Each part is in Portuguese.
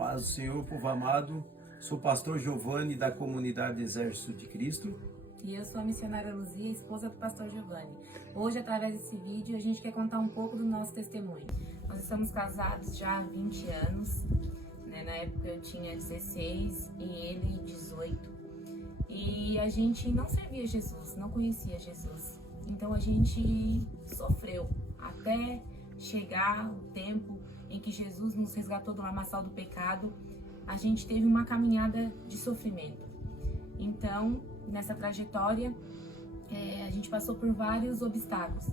Paz do Senhor, povo amado. Sou o pastor Giovanni, da comunidade Exército de Cristo. E eu sou a missionária Luzia, esposa do pastor Giovanni. Hoje, através desse vídeo, a gente quer contar um pouco do nosso testemunho. Nós estamos casados já há 20 anos. Na época eu tinha 16 e ele 18. E a gente não servia Jesus, não conhecia Jesus. Então a gente sofreu até chegar o tempo em que Jesus nos resgatou do lamaçal do pecado. A gente teve uma caminhada de sofrimento. Então, nessa trajetória, a gente passou por vários obstáculos.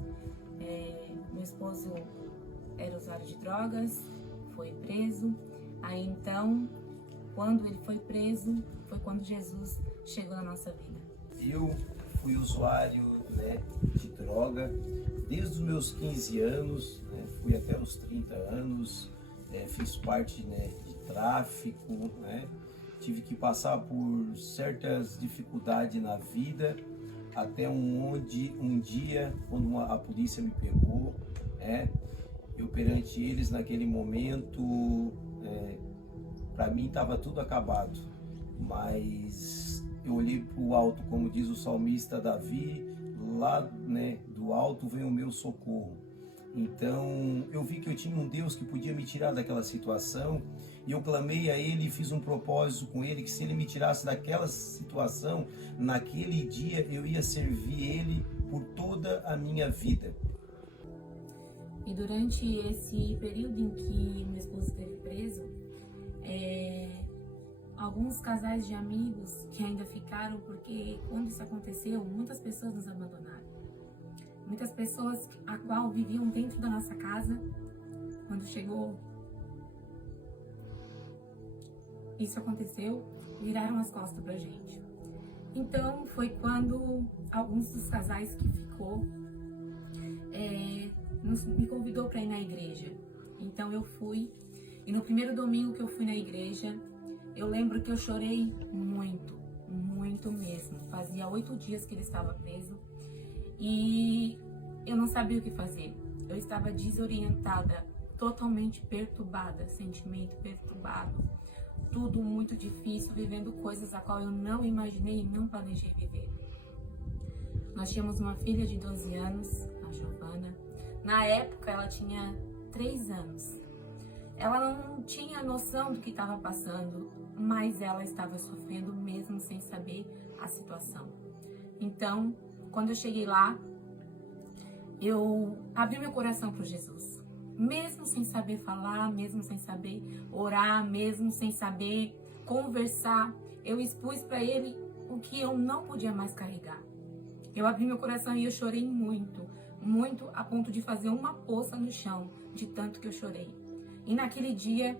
Meu esposo era usuário de drogas, foi preso. Aí então, quando ele foi preso, foi quando Jesus chegou na nossa vida. Eu fui usuário, de droga desde os meus 15 anos, fui até os 30 anos, fiz parte, de tráfico, tive que passar por certas dificuldades na vida, até um dia, quando a polícia me pegou, eu perante eles naquele momento, para mim estava tudo acabado, mas eu olhei para o alto, como diz o salmista Davi, lá, do alto vem o meu socorro. Então eu vi que eu tinha um Deus que podia me tirar daquela situação, e eu clamei a Ele e fiz um propósito com Ele, que se Ele me tirasse daquela situação, naquele dia eu ia servir Ele por toda a minha vida. E durante esse período em que meu esposo esteve preso, alguns casais de amigos que ainda ficaram, porque quando isso aconteceu, muitas pessoas nos abandonaram. Muitas pessoas a qual viviam dentro da nossa casa, quando chegou isso aconteceu, viraram as costas pra gente. Então foi quando alguns dos casais que ficou me convidou para ir na igreja. Então eu fui, e no primeiro domingo que eu fui na igreja, eu lembro que eu chorei muito, muito mesmo. Fazia 8 dias que ele estava preso e eu não sabia o que fazer. Eu estava desorientada, totalmente perturbada, sentimento perturbado, tudo muito difícil, vivendo coisas a qual eu não imaginei e não planejei viver. Nós tínhamos uma filha de 12 anos, a Giovana. Na época ela tinha 3 anos. Ela não tinha noção do que estava passando, mas ela estava sofrendo mesmo sem saber a situação. Então, quando eu cheguei lá, eu abri meu coração para Jesus. Mesmo sem saber falar, mesmo sem saber orar, mesmo sem saber conversar, eu expus para Ele o que eu não podia mais carregar. Eu abri meu coração e eu chorei muito, muito, a ponto de fazer uma poça no chão, de tanto que eu chorei. E naquele dia,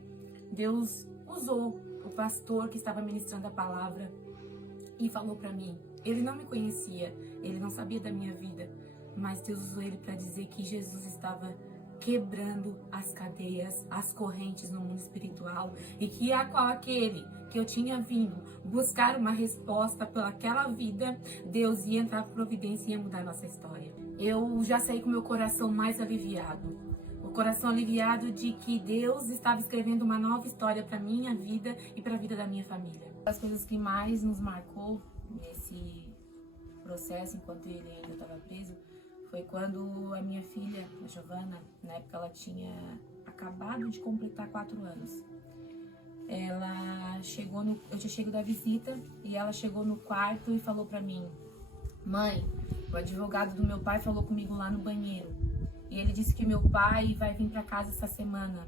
Deus usou o pastor que estava ministrando a palavra e falou para mim. Ele não me conhecia, ele não sabia da minha vida, mas Deus usou ele para dizer que Jesus estava quebrando as cadeias, as correntes no mundo espiritual, e que aquele que eu tinha vindo buscar uma resposta pelaquela vida, Deus ia entrar com providência e ia mudar a nossa história. Eu já saí com meu coração mais aliviado. O coração aliviado de que Deus estava escrevendo uma nova história para minha vida e para a vida da minha família. As coisas que mais nos marcou nesse processo, enquanto ele ainda estava preso, foi quando a minha filha, a Giovana, na época ela tinha acabado de completar 4 anos. Ela chegou eu tinha chegado da visita e ela chegou no quarto e falou para mim: mãe, o advogado do meu pai falou comigo lá no banheiro. E ele disse que meu pai vai vir para casa essa semana.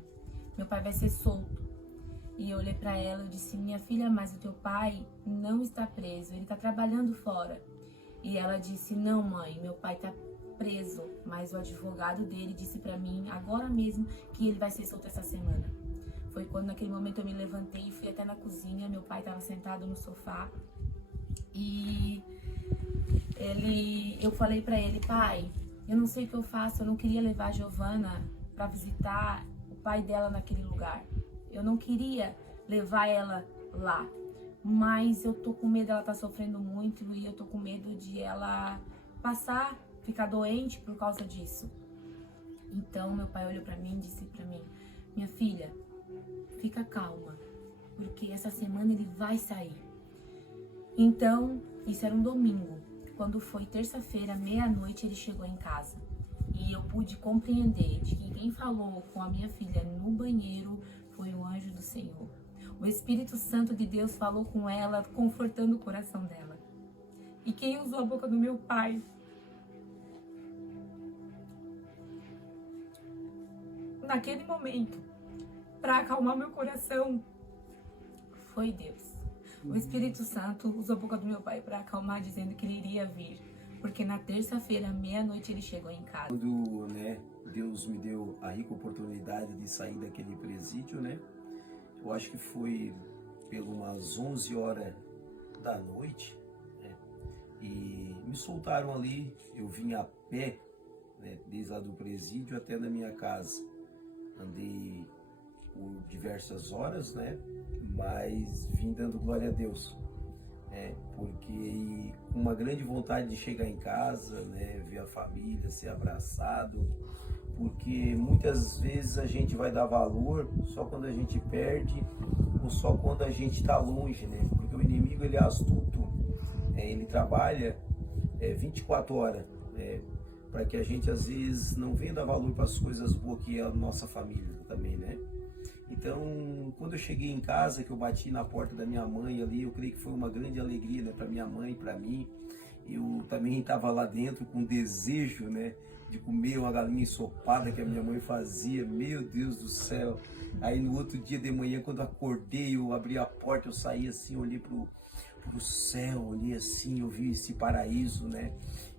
Meu pai vai ser solto. E eu olhei para ela e disse: minha filha, mas o teu pai não está preso, ele está trabalhando fora. E ela disse: não, mãe, meu pai está preso, mas o advogado dele disse para mim agora mesmo que ele vai ser solto essa semana. Foi quando naquele momento eu me levantei e fui até na cozinha. Meu pai estava sentado no sofá e eu falei para ele: pai, eu não sei o que eu faço, eu não queria levar a Giovana para visitar o pai dela naquele lugar. Eu não queria levar ela lá, mas eu tô com medo, ela tá sofrendo muito e eu tô com medo de ela ficar doente por causa disso. Então meu pai olhou para mim e disse para mim: minha filha, fica calma, que essa semana ele vai sair. Então, isso era um domingo. Quando foi terça-feira, meia-noite, ele chegou em casa. E eu pude compreender de que quem falou com a minha filha no banheiro foi o anjo do Senhor. O Espírito Santo de Deus falou com ela, confortando o coração dela. E quem usou a boca do meu pai naquele momento, para acalmar meu coração, foi Deus. O Espírito Santo usou a boca do meu pai para acalmar, dizendo que ele iria vir. Porque na terça-feira, meia-noite, ele chegou em casa. Quando, Deus me deu a rica oportunidade de sair daquele presídio, eu acho que foi pelas 11 horas da noite, e me soltaram ali. Eu vim a pé, desde lá do presídio até na minha casa. Andei por diversas horas, mas vim dando glória a Deus, porque com uma grande vontade de chegar em casa, ver a família, ser abraçado, porque muitas vezes a gente vai dar valor só quando a gente perde ou só quando a gente está longe, porque o inimigo ele é astuto, ele trabalha 24 horas, para que a gente às vezes não venha dar valor para as coisas boas que é a nossa família também, Então, quando eu cheguei em casa, que eu bati na porta da minha mãe ali, eu creio que foi uma grande alegria, para minha mãe, para mim. Eu também estava lá dentro com desejo, de comer uma galinha ensopada que a minha mãe fazia. Meu Deus do céu! Aí no outro dia de manhã, quando eu acordei, eu abri a porta, eu saí assim, olhei pro céu, olhei assim, eu vi esse paraíso,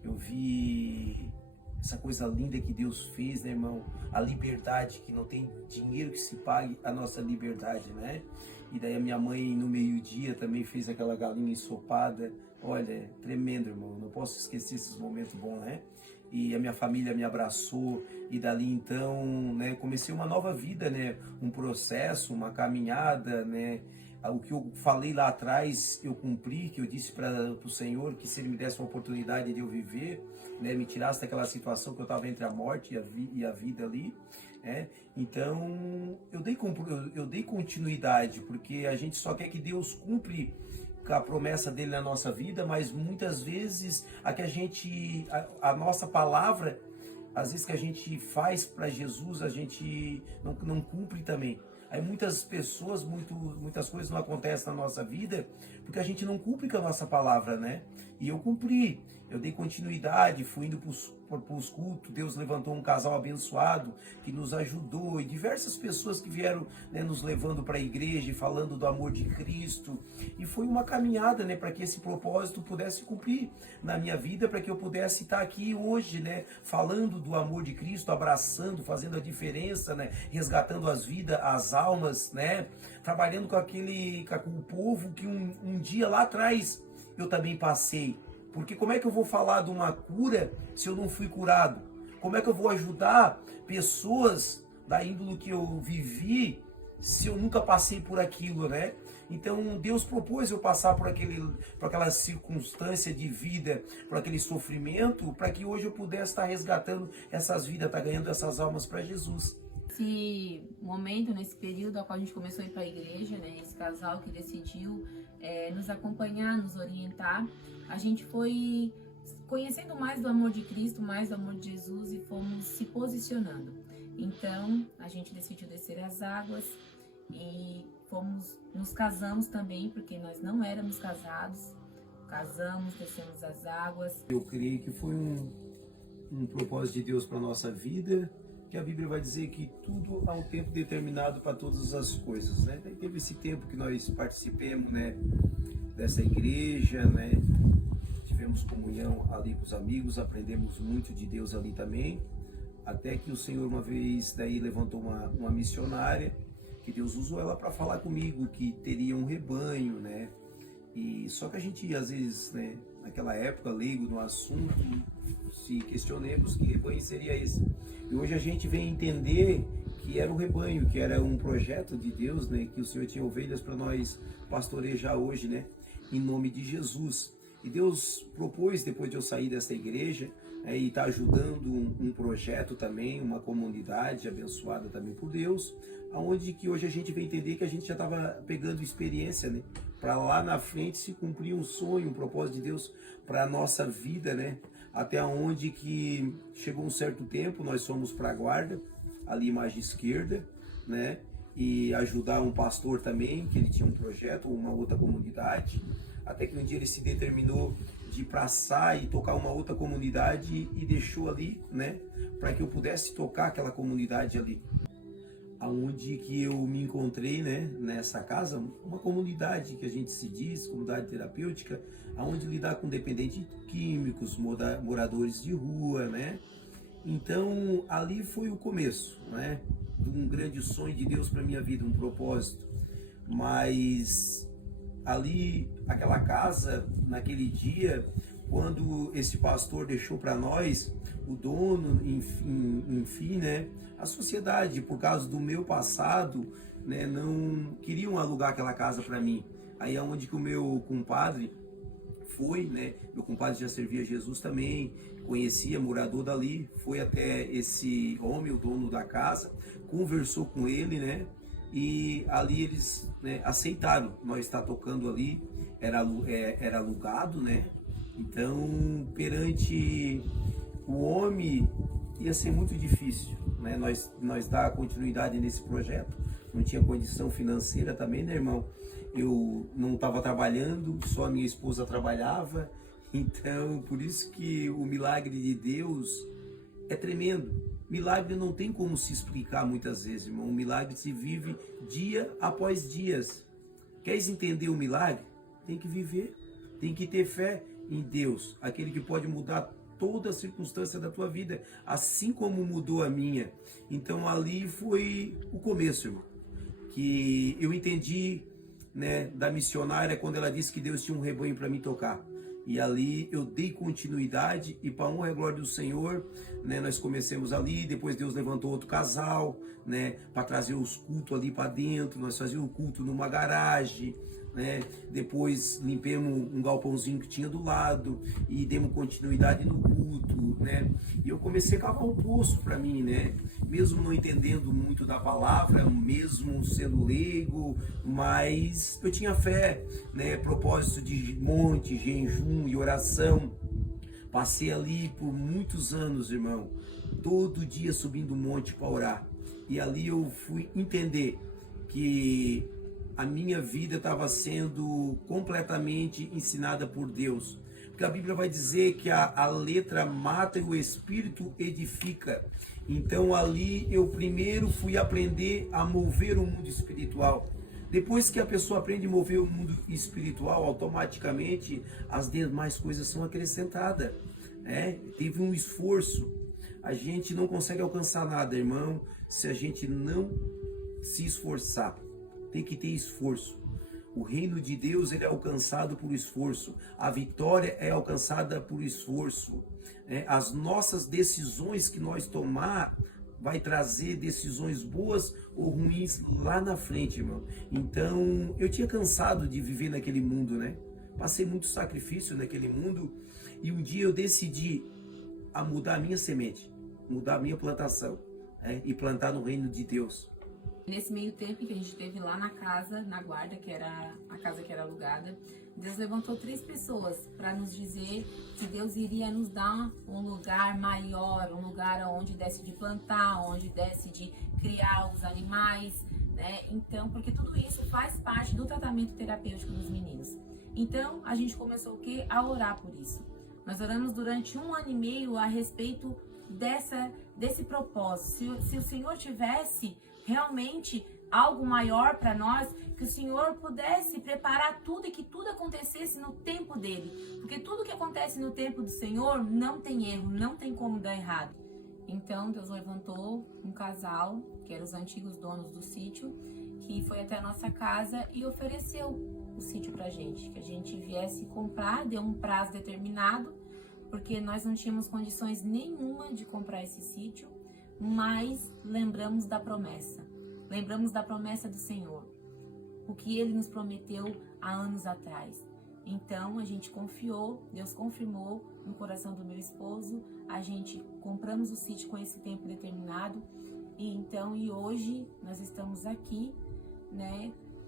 Eu vi essa coisa linda que Deus fez, irmão? A liberdade, que não tem dinheiro que se pague a nossa liberdade, E daí a minha mãe, no meio-dia, também fez aquela galinha ensopada. Olha, tremendo, irmão. Não posso esquecer esses momentos bons, E a minha família me abraçou. E dali, então, comecei uma nova vida, Um processo, uma caminhada, O que eu falei lá atrás, eu cumpri, que eu disse para o Senhor que se Ele me desse uma oportunidade de eu viver, me tirasse daquela situação que eu estava entre a morte e a vida ali, Então, eu dei continuidade, porque a gente só quer que Deus cumpre a promessa dele na nossa vida, mas muitas vezes a nossa palavra, às vezes que a gente faz para Jesus, a gente não cumpre também. Aí muitas pessoas, muitas coisas não acontecem na nossa vida porque a gente não cumpre com a nossa palavra, E eu cumpri, eu dei continuidade, fui indo para os cultos. Deus levantou um casal abençoado que nos ajudou, e diversas pessoas que vieram nos levando para a igreja, falando do amor de Cristo. E foi uma caminhada para que esse propósito pudesse cumprir na minha vida, para que eu pudesse estar aqui hoje, falando do amor de Cristo, abraçando, fazendo a diferença, resgatando as vidas, as almas, trabalhando com o povo que um dia lá atrás eu também passei. Porque como é que eu vou falar de uma cura se eu não fui curado? Como é que eu vou ajudar pessoas da índole que eu vivi se eu nunca passei por aquilo, Então Deus propôs eu passar por aquela circunstância de vida, por aquele sofrimento, para que hoje eu pudesse estar resgatando essas vidas, estar ganhando essas almas para Jesus. Nesse momento, nesse período ao qual a gente começou a ir para a igreja, esse casal que decidiu nos acompanhar, nos orientar, a gente foi conhecendo mais do amor de Cristo, mais do amor de Jesus, e fomos se posicionando. Então, a gente decidiu descer as águas e nos casamos também, porque nós não éramos casados. Casamos, descemos as águas. Eu creio que foi um propósito de Deus para a nossa vida, que a Bíblia vai dizer que tudo há um tempo determinado para todas as coisas, Daí teve esse tempo que nós participemos, dessa igreja, Tivemos comunhão ali com os amigos, aprendemos muito de Deus ali também, até que o Senhor uma vez daí levantou uma missionária, que Deus usou ela para falar comigo, que teria um rebanho, E só que a gente, às vezes, naquela época, leigo no assunto, se questionemos que rebanho seria esse. E hoje a gente vem entender que era um rebanho, que era um projeto de Deus, que o Senhor tinha ovelhas para nós pastorejar hoje, em nome de Jesus. E Deus propôs, depois de eu sair dessa igreja, e está ajudando um projeto também, uma comunidade abençoada também por Deus, aonde que hoje a gente vem entender que a gente já estava pegando experiência, né, para lá na frente se cumprir um sonho, um propósito de Deus para a nossa vida, né, até onde que chegou um certo tempo, nós fomos para a guarda, ali imagem esquerda, né, e ajudar um pastor também, que ele tinha um projeto, uma outra comunidade, até que um dia ele se determinou de passar e tocar uma outra comunidade e deixou ali, né, para que eu pudesse tocar aquela comunidade ali. Aonde que eu me encontrei, né, nessa casa, uma comunidade que a gente se diz, comunidade terapêutica, aonde lidar com dependentes químicos, moradores de rua, né. Então ali foi o começo, né, de um grande sonho de Deus para minha vida, um propósito. Mas ali, aquela casa, naquele dia, quando esse pastor deixou para nós, o dono, enfim, né, a sociedade, por causa do meu passado, né, não queriam alugar aquela casa para mim. Aí é onde que o meu compadre foi, né, meu compadre já servia Jesus também, conhecia, morador dali, foi até esse homem, o dono da casa, conversou com ele, né, e ali eles, né, aceitaram nós estar tocando ali, era alugado, né, então perante o homem ia ser muito difícil, né, nós dar continuidade nesse projeto, não tinha condição financeira também, né, irmão, eu não estava trabalhando, só a minha esposa trabalhava, então por isso que o milagre de Deus é tremendo. Milagre não tem como se explicar muitas vezes, irmão. O milagre se vive dia após dias. Queres entender o milagre? Tem que viver, tem que ter fé em Deus, aquele que pode mudar toda a circunstância da tua vida, assim como mudou a minha. Então ali foi o começo, irmão, que eu entendi, né, da missionária quando ela disse que Deus tinha um rebanho para me tocar. E ali eu dei continuidade e para honra e glória do Senhor, né, nós começamos ali, depois Deus levantou outro casal, né, para trazer os cultos ali para dentro, nós fazíamos o culto numa garagem, né, depois limpemos um galpãozinho que tinha do lado e demos continuidade no culto, né, e eu comecei a cavar um poço para mim, né, mesmo não entendendo muito da palavra, mesmo sendo leigo, mas eu tinha fé, né, propósito de monte, jejum e oração. Passei ali por muitos anos, irmão, todo dia subindo o monte para orar. E ali eu fui entender que a minha vida estava sendo completamente ensinada por Deus. Porque a Bíblia vai dizer que a letra mata e o Espírito edifica. Então ali eu primeiro fui aprender a mover o mundo espiritual. Depois que a pessoa aprende a mover o mundo espiritual, automaticamente as demais coisas são acrescentadas. Teve um esforço. A gente não consegue alcançar nada, irmão, se a gente não se esforçar. Tem que ter esforço. O reino de Deus ele é alcançado por esforço. A vitória é alcançada por esforço. As nossas decisões que nós tomar vai trazer decisões boas ou ruins lá na frente, irmão. Então, eu tinha cansado de viver naquele mundo, né? Passei muito sacrifício naquele mundo e um dia eu decidi a mudar a minha semente, mudar a minha plantação, e plantar no reino de Deus. Nesse meio tempo que a gente teve lá na casa, na guarda, que era a casa que era alugada, Deus levantou 3 pessoas para nos dizer que Deus iria nos dar um lugar maior, um lugar onde desse de plantar, onde desse de criar os animais, né? Então, porque tudo isso faz parte do tratamento terapêutico dos meninos. Então, a gente começou o quê? A orar por isso. Nós oramos durante 1 ano e meio a respeito desse propósito. Se o Senhor tivesse realmente algo maior para nós, que o Senhor pudesse preparar tudo e que tudo acontecesse no tempo dele, porque tudo que acontece no tempo do Senhor não tem erro, não tem como dar errado. Então Deus levantou um casal, que eram os antigos donos do sítio, que foi até a nossa casa e ofereceu o sítio pra gente, que a gente viesse comprar, deu um prazo determinado, porque nós não tínhamos condições nenhuma de comprar esse sítio, mas lembramos da promessa do Senhor, o que Ele nos prometeu há anos atrás. Então a gente confiou, Deus confirmou no coração do meu esposo, a gente compramos o sítio com esse tempo determinado e hoje nós estamos aqui, né,